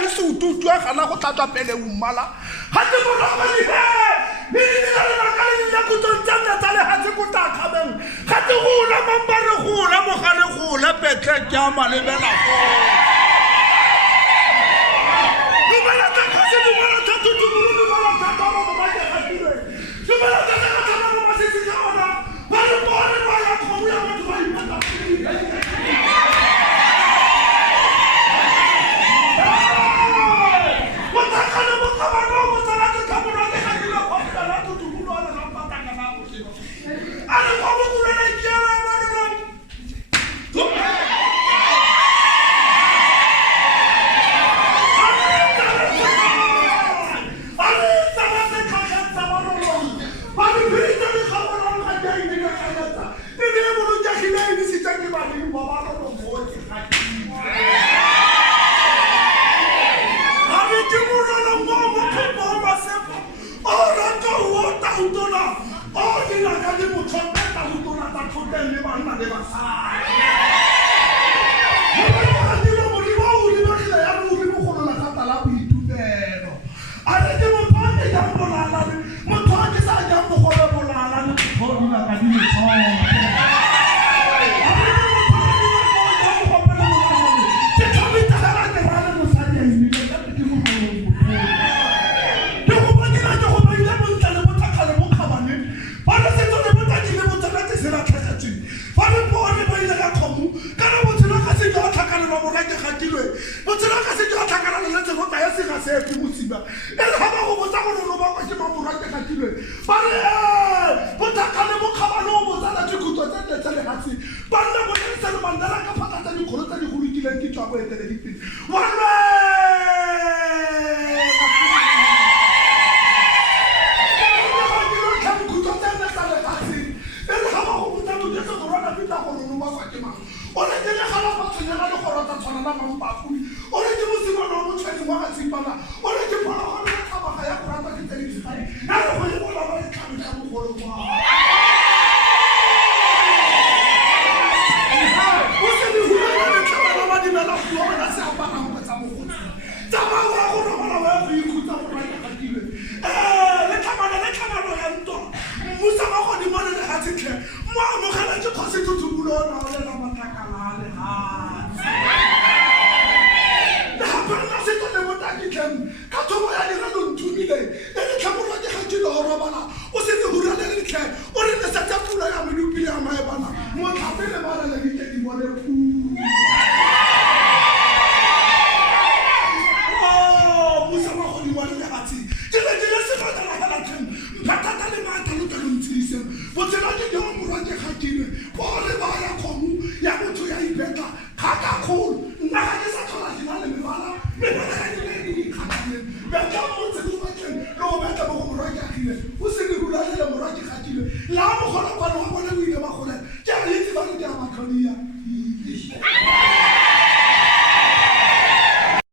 le se ututu a gana go tlatwa pele ummala ga te mo roba le ni la ka le go tsantsa tsa le ha te go takhabeng ga te go la mambare go la mo gale go la petle ke a malebela go dumela ta ka se dumela ta tu dumela ta ka mo ba ke hatile dumela ta ka ta mo ba se se ka ona ba le bone ba ya go ya mo ba ipata la mo gona kwa no bona